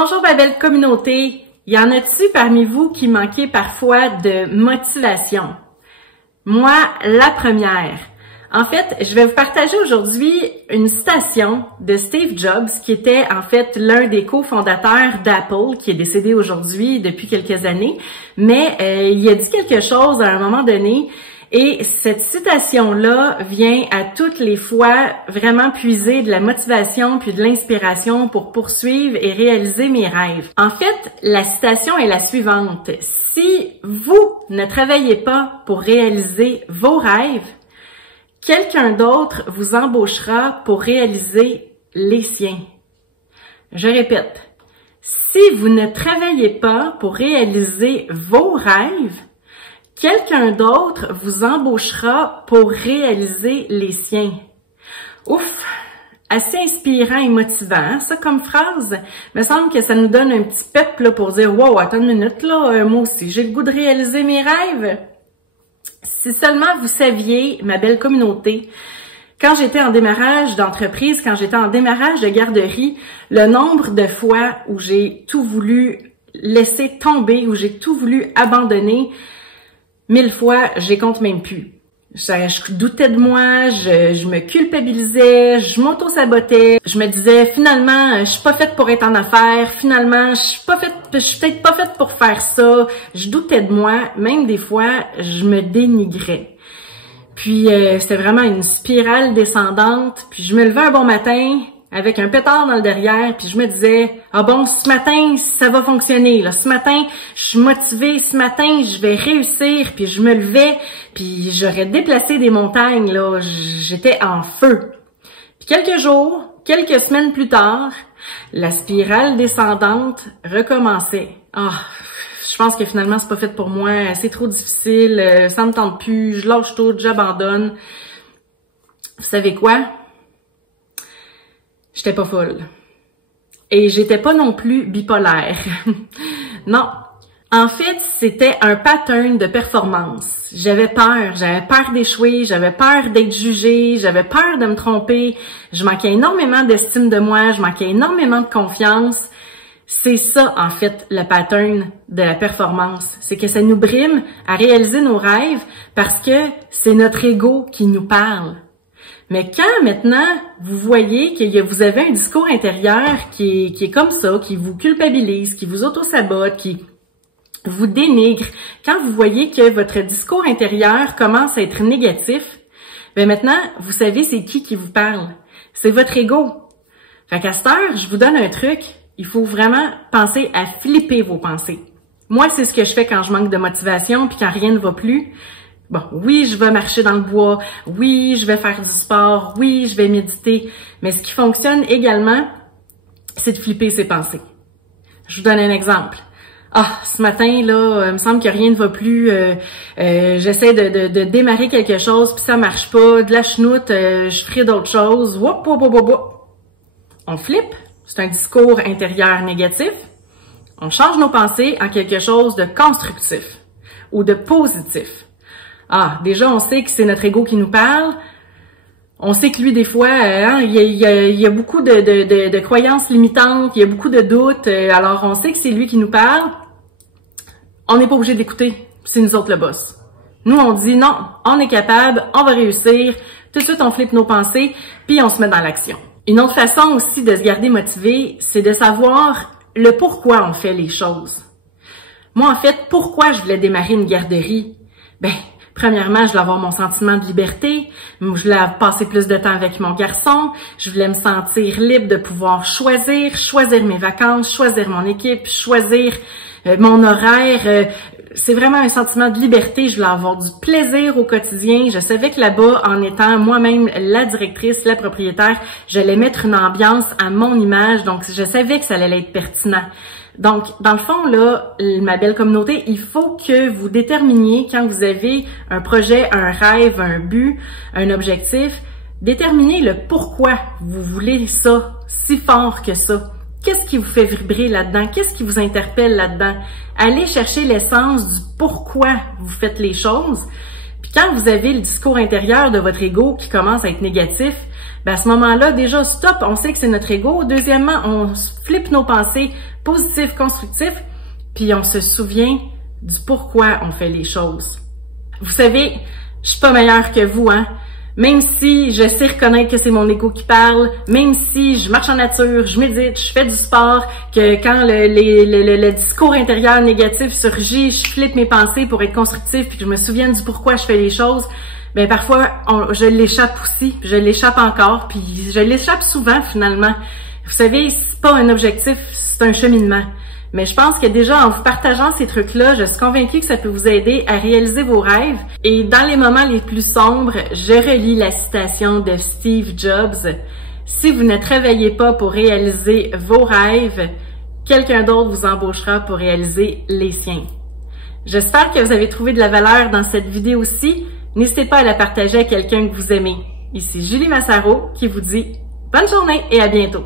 Bonjour ma belle communauté, y en a-t-il parmi vous qui manquaient parfois de motivation? Moi, la première. En fait, je vais vous partager aujourd'hui une citation de Steve Jobs, qui était en fait l'un des cofondateurs d'Apple, qui est décédé aujourd'hui depuis quelques années, mais il a dit quelque chose à un moment donné. Et cette citation-là vient à toutes les fois vraiment puiser de la motivation puis de l'inspiration pour poursuivre et réaliser mes rêves. En fait, la citation est la suivante. Si vous ne travaillez pas pour réaliser vos rêves, quelqu'un d'autre vous embauchera pour réaliser les siens. Je répète. Si vous ne travaillez pas pour réaliser vos rêves, quelqu'un d'autre vous embauchera pour réaliser les siens. Ouf! Assez inspirant et motivant, ça, comme phrase. Il me semble que ça nous donne un petit pep là, pour dire « Wow, attends une minute, là, moi aussi, j'ai le goût de réaliser mes rêves. » Si seulement vous saviez, ma belle communauté, quand j'étais en démarrage d'entreprise, quand j'étais en démarrage de garderie, le nombre de fois où j'ai tout voulu laisser tomber, où j'ai tout voulu abandonner, 1000 fois, j'y compte même plus. Je doutais de moi, je me culpabilisais, je m'auto-sabotais. Je me disais, finalement, je suis pas faite pour être en affaires. Finalement, je suis peut-être pas faite pour faire ça. Je doutais de moi. Même des fois, je me dénigrais. Puis, c'était vraiment une spirale descendante. Puis, je me levais un bon matin avec un pétard dans le derrière, puis je me disais, ah bon, ce matin, ça va fonctionner, là. Ce matin, je suis motivée, ce matin, je vais réussir, puis je me levais, puis j'aurais déplacé des montagnes, là. J'étais en feu. Puis quelques jours, quelques semaines plus tard, la spirale descendante recommençait. Ah, je pense que finalement, c'est pas fait pour moi, c'est trop difficile, ça me tente plus, je lâche tout, j'abandonne. Vous savez quoi? J'étais pas folle. Et j'étais pas non plus bipolaire. Non. En fait, c'était un pattern de performance. J'avais peur d'échouer, j'avais peur d'être jugée, j'avais peur de me tromper. Je manquais énormément d'estime de moi, je manquais énormément de confiance. C'est ça, en fait, le pattern de la performance. C'est que ça nous brime à réaliser nos rêves parce que c'est notre ego qui nous parle. Mais quand maintenant vous voyez que vous avez un discours intérieur qui est comme ça, qui vous culpabilise, qui vous auto-sabote, qui vous dénigre, quand vous voyez que votre discours intérieur commence à être négatif, ben maintenant vous savez c'est qui vous parle. C'est votre ego. Fait qu'à cette heure, je vous donne un truc, il faut vraiment penser à flipper vos pensées. Moi, c'est ce que je fais quand je manque de motivation puis quand rien ne va plus. Bon, oui, je vais marcher dans le bois, oui, je vais faire du sport, oui, je vais méditer, mais ce qui fonctionne également, c'est de flipper ses pensées. Je vous donne un exemple. Ah, ce matin, là, il me semble que rien ne va plus, j'essaie de démarrer quelque chose, puis ça marche pas, de la chenoute, je ferai d'autres choses, wop, wop, wop, wop. On flippe, c'est un discours intérieur négatif, on change nos pensées en quelque chose de constructif ou de positif. Ah, déjà, on sait que c'est notre ego qui nous parle. On sait que lui, des fois, il y a beaucoup de croyances limitantes, il y a beaucoup de doutes. Alors, on sait que c'est lui qui nous parle. On n'est pas obligé d'écouter. C'est nous autres le boss. Nous, on dit non, on est capable, on va réussir. Tout de suite, on flippe nos pensées, puis on se met dans l'action. Une autre façon aussi de se garder motivé, c'est de savoir le pourquoi on fait les choses. Moi, en fait, pourquoi je voulais démarrer une garderie? Ben, premièrement, je voulais avoir mon sentiment de liberté, je voulais passer plus de temps avec mon garçon, je voulais me sentir libre de pouvoir choisir mes vacances, choisir mon équipe, choisir mon horaire. C'est vraiment un sentiment de liberté, je voulais avoir du plaisir au quotidien. Je savais que là-bas, en étant moi-même la directrice, la propriétaire, j'allais mettre une ambiance à mon image, donc je savais que ça allait être pertinent. Donc, dans le fond, là, ma belle communauté, il faut que vous déterminiez quand vous avez un projet, un rêve, un but, un objectif, déterminez le pourquoi vous voulez ça si fort que ça. Qu'est-ce qui vous fait vibrer là-dedans? Qu'est-ce qui vous interpelle là-dedans? Allez chercher l'essence du pourquoi vous faites les choses. Puis quand vous avez le discours intérieur de votre ego qui commence à être négatif, ben à ce moment-là, déjà, stop, on sait que c'est notre ego. Deuxièmement, on flippe nos pensées positif, constructif, puis on se souvient du pourquoi on fait les choses. Vous savez, je suis pas meilleure que vous, hein. Même si je sais reconnaître que c'est mon ego qui parle, même si je marche en nature, je médite, je fais du sport, que quand le discours intérieur négatif surgit, je flippe mes pensées pour être constructive puis que je me souvienne du pourquoi je fais les choses, ben parfois je l'échappe aussi, puis je l'échappe encore, puis je l'échappe souvent finalement. Vous savez, c'est pas un objectif, c'est un cheminement. Mais je pense que déjà, en vous partageant ces trucs-là, je suis convaincue que ça peut vous aider à réaliser vos rêves. Et dans les moments les plus sombres, je relis la citation de Steve Jobs. Si vous ne travaillez pas pour réaliser vos rêves, quelqu'un d'autre vous embauchera pour réaliser les siens. J'espère que vous avez trouvé de la valeur dans cette vidéo-ci. N'hésitez pas à la partager à quelqu'un que vous aimez. Ici Julie Massaro qui vous dit bonne journée et à bientôt.